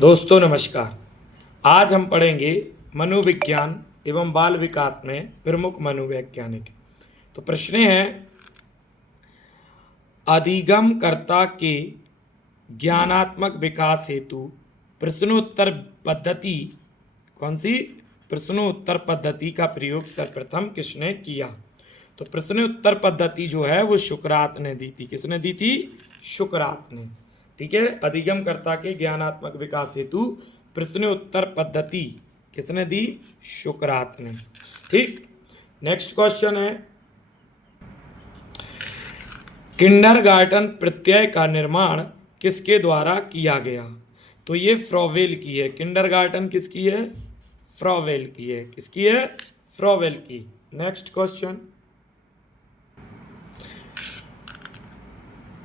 दोस्तों नमस्कार। आज हम पढ़ेंगे मनोविज्ञान एवं बाल विकास में प्रमुख मनोवैज्ञानिक। तो प्रश्न है, अधिगमकर्ता के ज्ञानात्मक विकास हेतु प्रश्नोत्तर पद्धति कौन सी प्रश्नोत्तर पद्धति का प्रयोग सर्वप्रथम किसने किया? तो प्रश्नोत्तर पद्धति जो है वो सुकरात ने दी थी। किसने दी थी? सुकरात ने। ठीक है, अधिगमकर्ता के ज्ञानात्मक विकास हेतु प्रश्नोत्तर पद्धति किसने दी? सुकरात ने। ठीक, नेक्स्ट क्वेश्चन है, किंडरगार्टन प्रत्यय का निर्माण किसके द्वारा किया गया? तो ये फ्रॉवेल की है। किंडरगार्टन किसकी है? फ्रॉवेल की है। किसकी है? फ्रॉवेल की। नेक्स्ट क्वेश्चन,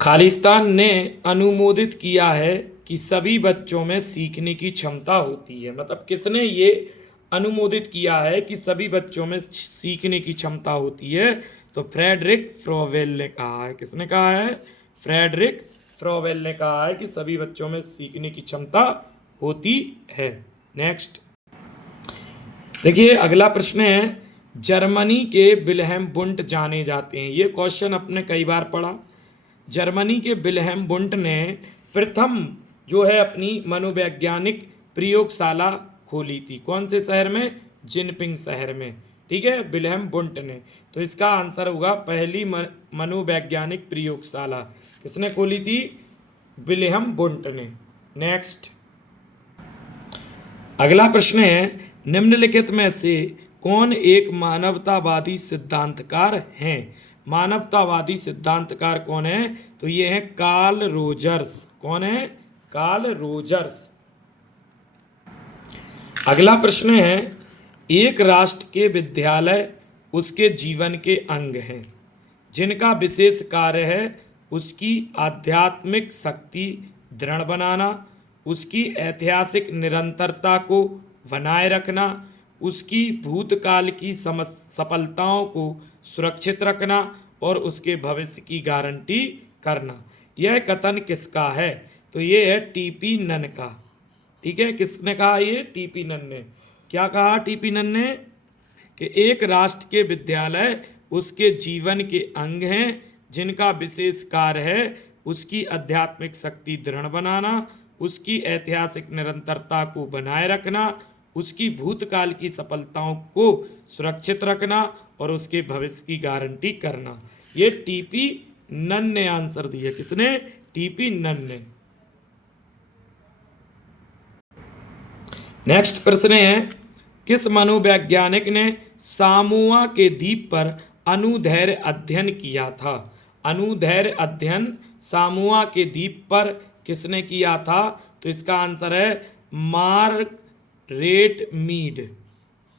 खालिस्तान ने अनुमोदित किया है कि सभी बच्चों में सीखने की क्षमता होती है। मतलब किसने ये अनुमोदित किया है कि सभी बच्चों में सीखने की क्षमता होती है? तो फ्रेडरिक फ्रॉवेल ने कहा है। किसने कहा है? फ्रेडरिक फ्रॉवेल ने कहा है कि सभी बच्चों में सीखने की क्षमता होती है। नेक्स्ट देखिए, अगला प्रश्न है, जर्मनी के विल्हेम वुंट जाने जाते हैं। ये क्वेश्चन अपने कई बार पढ़ा। जर्मनी के विल्हेम वुंट ने प्रथम जो है अपनी मनोवैज्ञानिक प्रयोगशाला खोली थी। कौन से शहर में? जिनपिंग शहर में। ठीक है, विल्हेम वुंट ने। तो इसका आंसर होगा पहली मनोवैज्ञानिक प्रयोगशाला किसने खोली थी? विल्हेम वुंट ने। नेक्स्ट अगला प्रश्न है, निम्नलिखित में से कौन एक मानवतावादी सिद्धांतकार हैं? मानवतावादी सिद्धांतकार कौन है? तो ये है कार्ल रोजर्स। कौन है? Carl Rogers. अगला प्रश्न है, एक राष्ट्र के विद्यालय उसके जीवन के अंग हैं जिनका विशेष कार्य है उसकी आध्यात्मिक शक्ति दृढ़ बनाना, उसकी ऐतिहासिक निरंतरता को बनाए रखना, उसकी भूतकाल की सफलताओं को सुरक्षित रखना और उसके भविष्य की गारंटी करना। यह कथन किसका है? तो ये है टीपी नन का। ठीक है, किसने कहा? ये टीपी नन ने। क्या कहा टीपी नन ने? कि एक राष्ट्र के विद्यालय उसके जीवन के अंग हैं जिनका विशेष कार्य है उसकी आध्यात्मिक शक्ति दृढ़ बनाना, उसकी ऐतिहासिक निरंतरता को बनाए रखना, उसकी भूतकाल की सफलताओं को सुरक्षित रखना और उसके भविष्य की गारंटी करना। ये टीपी नन ने आंसर दिया। किसने? टीपी नन ने। नेक्स्ट प्रश्न है, किस मनोवैज्ञानिक ने सामोआ के द्वीप पर अणुधैर्य अध्ययन किया था? अणुधैर्य अध्ययन सामोआ के द्वीप पर किसने किया था? तो इसका आंसर है मार्गरेट मीड।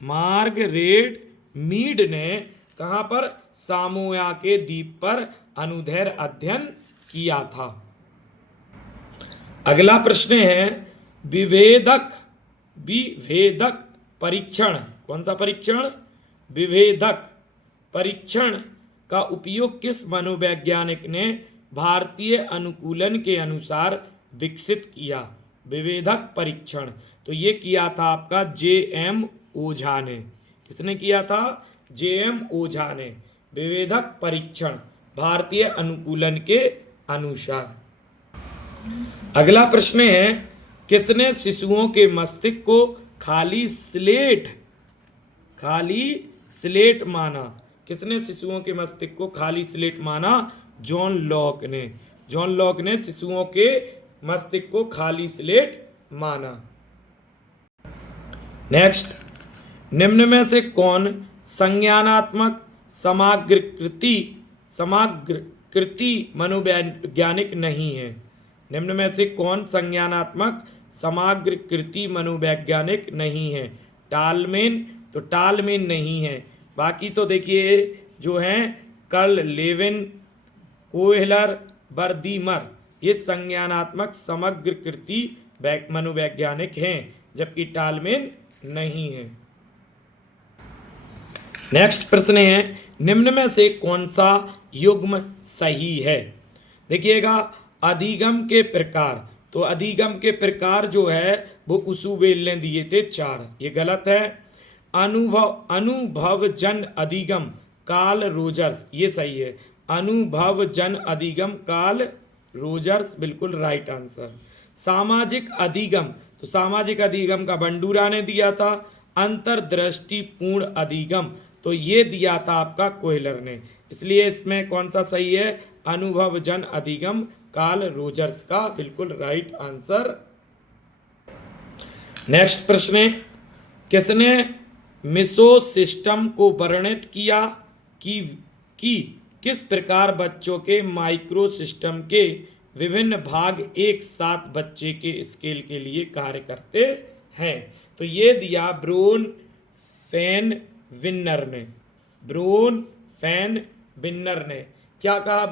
मार्गरेट मीड ने कहाँ पर? सामोआ के द्वीप पर अणुधैर्य अध्ययन किया था। अगला प्रश्न है, विभेदक परीक्षण। कौन सा परीक्षण? विभेदक परीक्षण का उपयोग किस मनोवैज्ञानिक ने भारतीय अनुकूलन के अनुसार विकसित किया? विभेदक परीक्षण तो ये किया था आपका J.M. ओझा ने। किसने किया था? J.M. ओझा ने। विभेदक परीक्षण भारतीय अनुकूलन के अनुसार। अगला प्रश्न है, किसने शिशुओं के मस्तिष्क को खाली स्लेट माना? किसने शिशुओं के मस्तिष्क को खाली स्लेट माना? जॉन लॉक ने। जॉन लॉक ने शिशुओं के मस्तिष्क को खाली स्लेट माना। नेक्स्ट, निम्न में से कौन संज्ञानात्मक समग्रकृति मनोवैज्ञानिक नहीं है? निम्न में से कौन संज्ञानात्मक समग्रकृति मनोवैज्ञानिक नहीं है? टालमेन। तो टालमेन नहीं है। बाकी तो देखिए जो हैं कर्ल लेविन, कोहलर, बर्दीमर, ये संज्ञानात्मक समग्रकृति मनोवैज्ञानिक हैं जबकि टालमेन नहीं है। नेक्स्ट प्रश्न है, निम्न में से कौन सा युग्म सही है? देखिएगा, अधिगम के प्रकार तो अधिगम के प्रकार जो है वो उसुबेल ने दिए थे 4, ये गलत है। अनुभव जन अधिगम कार्ल रोजर्स, ये सही है। अनुभव जन अधिगम कार्ल रोजर्स बिल्कुल राइट आंसर। सामाजिक अधिगम, तो सामाजिक अधिगम का बंडूरा ने दिया था। अंतर्दृष्टिपूर्ण अधिगम, तो ये दिया था आपका कोयलर ने। इसलिए इसमें कौन सा सही है? अनुभव जन अधिगम कार्ल रोजर्स का बिल्कुल राइट आंसर। नेक्स्ट प्रश्न है, किसने मिसो सिस्टम को वर्णित किया कि किस प्रकार बच्चों के माइक्रो सिस्टम के विभिन्न भाग एक साथ बच्चे के स्केल के लिए कार्य करते हैं? तो ये दिया ब्रोन फैन विन्नर ने। ब्रोन फैन विन्नर ने क्या कहा?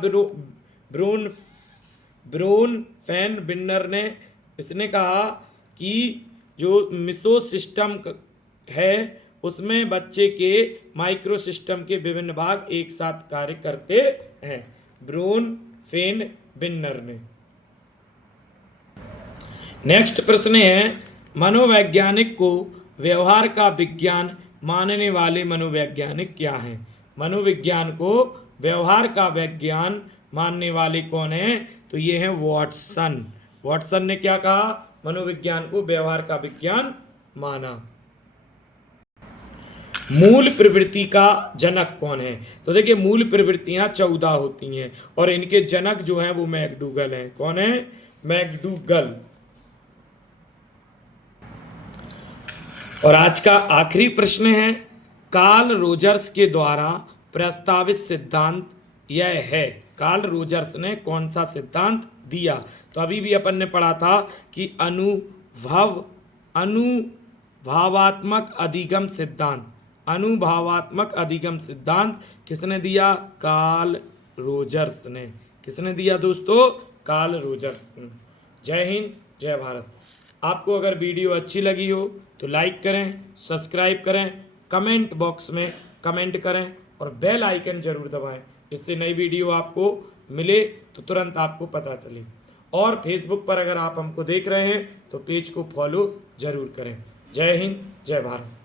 ब्रोन फैन विन्नर ने इसने कहा कि जो मिसो सिस्टम है उसमें बच्चे के माइक्रो सिस्टम के विभिन्न भाग एक साथ कार्य करते हैं, ब्रोन फेन विन्नर ने। नेक्स्ट प्रश्न है, मनोवैज्ञानिक को व्यवहार का विज्ञान मानने वाले मनोवैज्ञानिक क्या हैं? मनोविज्ञान को व्यवहार का विज्ञान मानने वाले कौन हैं? तो ये हैं वॉटसन। वॉटसन ने क्या कहा? मनोविज्ञान को व्यवहार का विज्ञान माना। मूल प्रवृत्ति का जनक कौन है? तो देखिए मूल प्रवृत्तियां 14 होती हैं और इनके जनक जो हैं वो मैकडूगल हैं। कौन है? मैकडूगल। और आज का आखिरी प्रश्न है, कार्ल रोजर्स के द्वारा प्रस्तावित सिद्धांत यह है। कार्ल रोजर्स ने कौन सा सिद्धांत दिया? तो अभी भी अपन ने पढ़ा था कि अनुभावात्मक अधिगम सिद्धांत। अनुभावात्मक अधिगम सिद्धांत किसने दिया? कार्ल रोजर्स ने। किसने दिया दोस्तों? कार्ल रोजर्स ने। जय हिंद, जय भारत। आपको अगर वीडियो अच्छी लगी हो तो लाइक करें, सब्सक्राइब करें, कमेंट बॉक्स में कमेंट करें और बेल आइकन जरूर दबाएं, इससे नई वीडियो आपको मिले तो तुरंत आपको पता चले। और फेसबुक पर अगर आप हमको देख रहे हैं तो पेज को फॉलो जरूर करें। जय हिंद, जय भारत।